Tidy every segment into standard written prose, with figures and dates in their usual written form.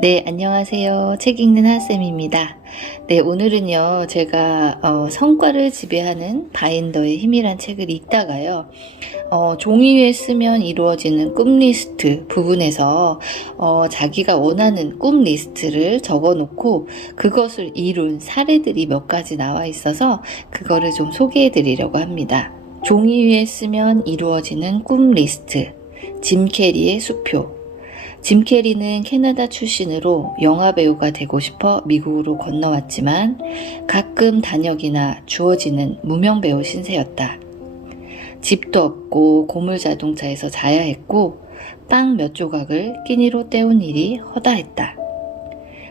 네, 안녕하세요. 책 읽는 하쌤입니다. 네, 오늘은요, 제가 성과를 지배하는 바인더의 힘이란 책을 읽다가요, 종이 위에 쓰면 이루어지는 꿈 리스트 부분에서 자기가 원하는 꿈 리스트를 적어 놓고 그것을 이룬 사례들이 몇 가지 나와 있어서 그거를 좀 소개해 드리려고 합니다. 종이 위에 쓰면 이루어지는 꿈 리스트, 짐 캐리의 수표. 짐 캐리는 캐나다 출신으로 영화배우가 되고 싶어 미국으로 건너왔지만 가끔 단역이나 주어지는 무명배우 신세였다. 집도 없고 고물자동차에서 자야 했고 빵 몇 조각을 끼니로 때운 일이 허다했다.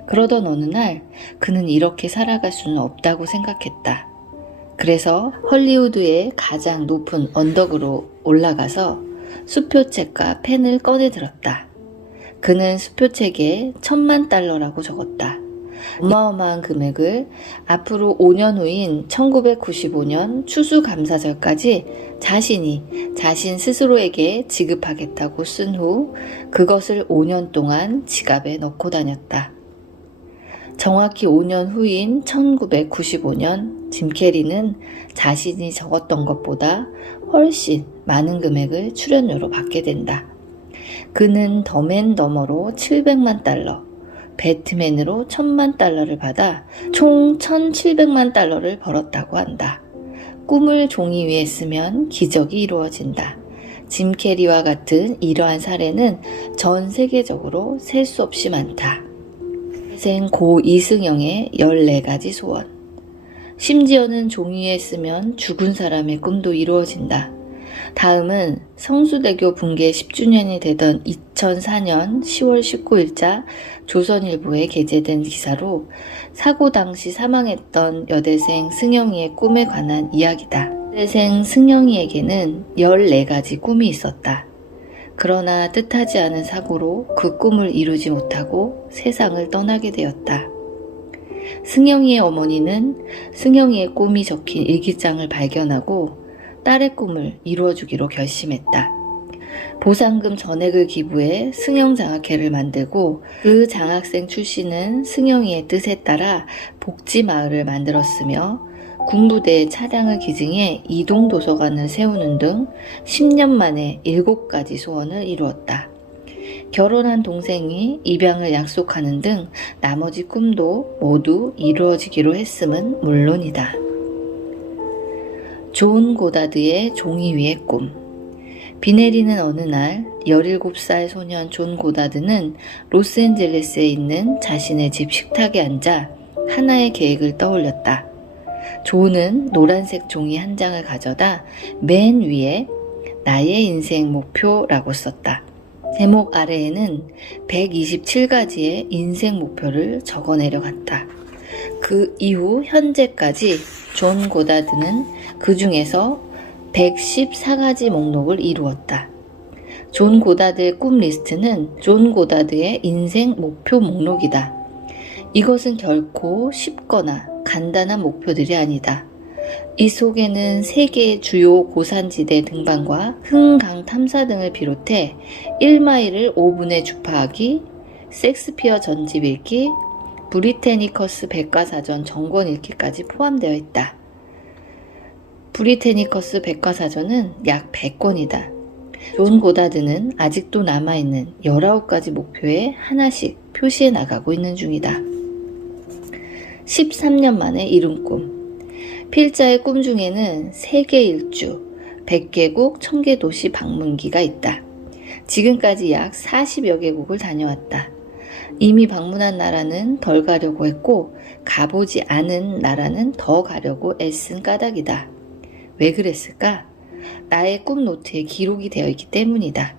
그러던 어느 날 그는 이렇게 살아갈 수는 없다고 생각했다. 그래서 헐리우드의 가장 높은 언덕으로 올라가서 수표책과 펜을 꺼내 들었다. 그는 수표책에 $10,000,000라고 적었다. 어마어마한 금액을 앞으로 5년 후인 1995년 추수감사절까지 자신 스스로에게 지급하겠다고 쓴 후 그것을 5년 동안 지갑에 넣고 다녔다. 정확히 5년 후인 1995년 짐 캐리는 자신이 적었던 것보다 훨씬 많은 금액을 출연료로 받게 된다. 그는 더맨더머로 $700만, 배트맨으로 $10,000,000를 받아 총 $1,700만 벌었다고 한다. 꿈을 종이 위에 쓰면 기적이 이루어진다. 짐 캐리와 같은 이러한 사례는 전 세계적으로 셀 수 없이 많다. 생 고 이승영의 14가지 소원. 심지어는 종이 위에 쓰면 죽은 사람의 꿈도 이루어진다. 다음은 성수대교 붕괴 10주년이 되던 2004년 10월 19일자 조선일보에 게재된 기사로 사고 당시 사망했던 여대생 승영이의 꿈에 관한 이야기다. 여대생 승영이에게는 14가지 꿈이 있었다. 그러나 뜻하지 않은 사고로 그 꿈을 이루지 못하고 세상을 떠나게 되었다. 승영이의 어머니는 승영이의 꿈이 적힌 일기장을 발견하고 딸의 꿈을 이루어주기로 결심했다. 보상금 전액을 기부해 승영장학회를 만들고 그 장학생 출신은 승영이의 뜻에 따라 복지마을을 만들었으며 군부대에 차량을 기증해 이동도서관을 세우는 등 10년 만에 7가지 소원을 이루었다. 결혼한 동생이 입양을 약속하는 등 나머지 꿈도 모두 이루어지기로 했음은 물론이다. 존 고다드의 종이 위의 꿈. 비 내리는 어느 날 17살 소년 존 고다드는 로스앤젤레스에 있는 자신의 집 식탁에 앉아 하나의 계획을 떠올렸다. 존은 노란색 종이 한 장을 가져다 맨 위에 나의 인생 목표라고 썼다. 제목 아래에는 127가지의 인생 목표를 적어 내려갔다. 그 이후 현재까지 존 고다드는 그 중에서 114가지 목록을 이루었다. 존 고다드의 꿈 리스트는 존 고다드의 인생 목표 목록이다. 이것은 결코 쉽거나 간단한 목표들이 아니다. 이 속에는 세계의 주요 고산지대 등반과 흥강 탐사 등을 비롯해 1마일을 5분에 주파하기, 섹스피어 전집 읽기, 브리테니커스 백과사전 정권 읽기까지 포함되어 있다. 브리테니커스 백과사전은 약 100권이다. 존 고다드는 아직도 남아있는 19가지 목표에 하나씩 표시해 나가고 있는 중이다. 13년 만에 이룬 꿈. 필자의 꿈 중에는 세계 일주, 100개국 1000개 도시 방문기가 있다. 지금까지 약 40여 개국을 다녀왔다. 이미 방문한 나라는 덜 가려고 했고 가보지 않은 나라는 더 가려고 애쓴 까닭이다. 왜 그랬을까? 나의 꿈 노트에 기록이 되어 있기 때문이다.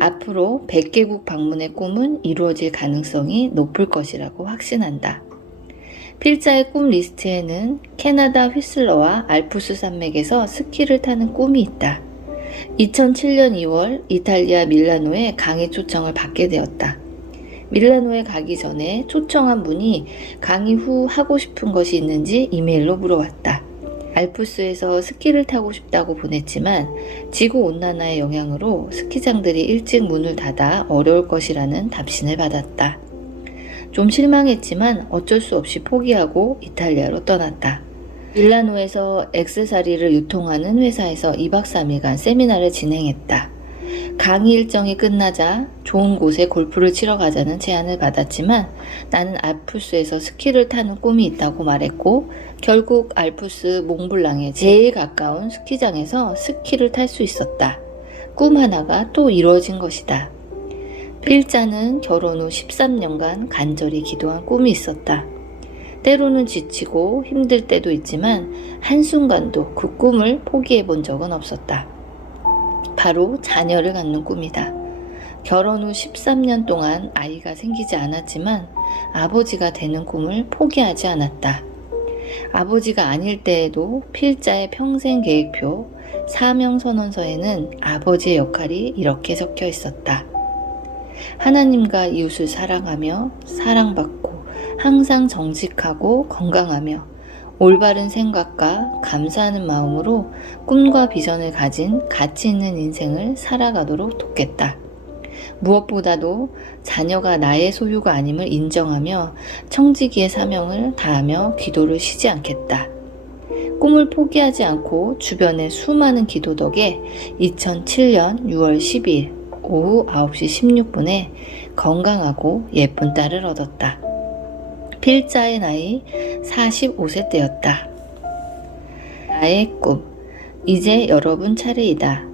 앞으로 100개국 방문의 꿈은 이루어질 가능성이 높을 것이라고 확신한다. 필자의 꿈 리스트에는 캐나다 휘슬러와 알프스 산맥에서 스키를 타는 꿈이 있다. 2007년 2월 이탈리아 밀라노에 강의 초청을 받게 되었다. 밀라노에 가기 전에 초청한 분이 강의 후 하고 싶은 것이 있는지 이메일로 물어왔다. 알프스에서 스키를 타고 싶다고 보냈지만 지구온난화의 영향으로 스키장들이 일찍 문을 닫아 어려울 것이라는 답신을 받았다. 좀 실망했지만 어쩔 수 없이 포기하고 이탈리아로 떠났다. 밀라노에서 액세서리를 유통하는 회사에서 2박 3일간 세미나를 진행했다. 강의 일정이 끝나자 좋은 곳에 골프를 치러 가자는 제안을 받았지만 나는 알프스에서 스키를 타는 꿈이 있다고 말했고 결국 알프스 몽블랑에 제일 가까운 스키장에서 스키를 탈 수 있었다. 꿈 하나가 또 이루어진 것이다. 필자는 결혼 후 13년간 간절히 기도한 꿈이 있었다. 때로는 지치고 힘들 때도 있지만 한순간도 그 꿈을 포기해 본 적은 없었다. 바로 자녀를 갖는 꿈이다. 결혼 후 13년 동안 아이가 생기지 않았지만 아버지가 되는 꿈을 포기하지 않았다. 아버지가 아닐 때에도 필자의 평생 계획표 사명선언서에는 아버지의 역할이 이렇게 적혀 있었다. 하나님과 이웃을 사랑하며 사랑받고 항상 정직하고 건강하며 올바른 생각과 감사하는 마음으로 꿈과 비전을 가진 가치 있는 인생을 살아가도록 돕겠다. 무엇보다도 자녀가 나의 소유가 아님을 인정하며 청지기의 사명을 다하며 기도를 쉬지 않겠다. 꿈을 포기하지 않고 주변의 수많은 기도 덕에 2007년 6월 12일 오후 9시 16분에 건강하고 예쁜 딸을 얻었다. 필자의 나이 45세 때였다. 나의 꿈. 이제 여러분 차례이다.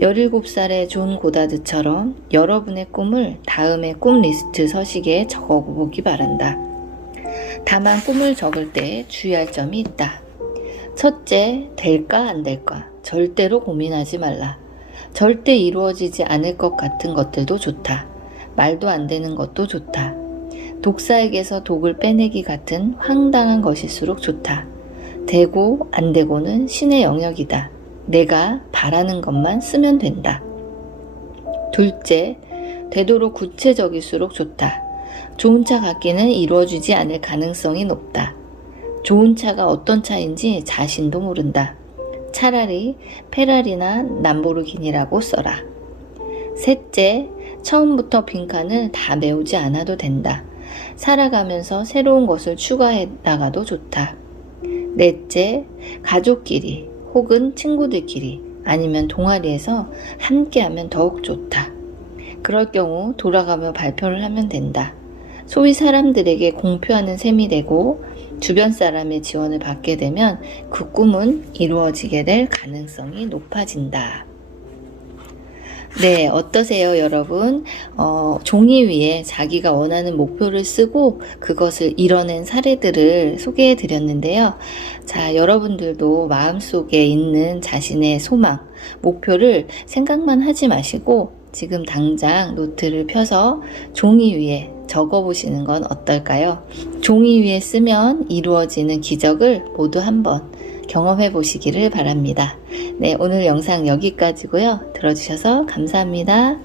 17살의 존 고다드처럼 여러분의 꿈을 다음의 꿈 리스트 서식에 적어보기 바란다. 다만 꿈을 적을 때 주의할 점이 있다. 첫째, 될까 안 될까? 절대로 고민하지 말라. 절대 이루어지지 않을 것 같은 것들도 좋다. 말도 안 되는 것도 좋다. 독사에게서 독을 빼내기 같은 황당한 것일수록 좋다. 되고 안 되고는 신의 영역이다. 내가 바라는 것만 쓰면 된다. 둘째, 되도록 구체적일수록 좋다. 좋은 차 갖기는 이루어지지 않을 가능성이 높다. 좋은 차가 어떤 차인지 자신도 모른다. 차라리 페라리나 람보르기니라고 써라. 셋째, 처음부터 빈칸을 다 메우지 않아도 된다. 살아가면서 새로운 것을 추가해 나가도 좋다. 넷째, 가족끼리 혹은 친구들끼리 아니면 동아리에서 함께하면 더욱 좋다. 그럴 경우 돌아가며 발표를 하면 된다. 소위 사람들에게 공표하는 셈이 되고 주변 사람의 지원을 받게 되면 그 꿈은 이루어지게 될 가능성이 높아진다. 네, 어떠세요, 여러분? 종이 위에 자기가 원하는 목표를 쓰고 그것을 이뤄낸 사례들을 소개해 드렸는데요. 자, 여러분들도 마음속에 있는 자신의 소망, 목표를 생각만 하지 마시고 지금 당장 노트를 펴서 종이 위에 적어보시는 건 어떨까요? 종이 위에 쓰면 이루어지는 기적을 모두 한번 경험해 보시기를 바랍니다. 네, 오늘 영상 여기까지고요. 들어주셔서 감사합니다.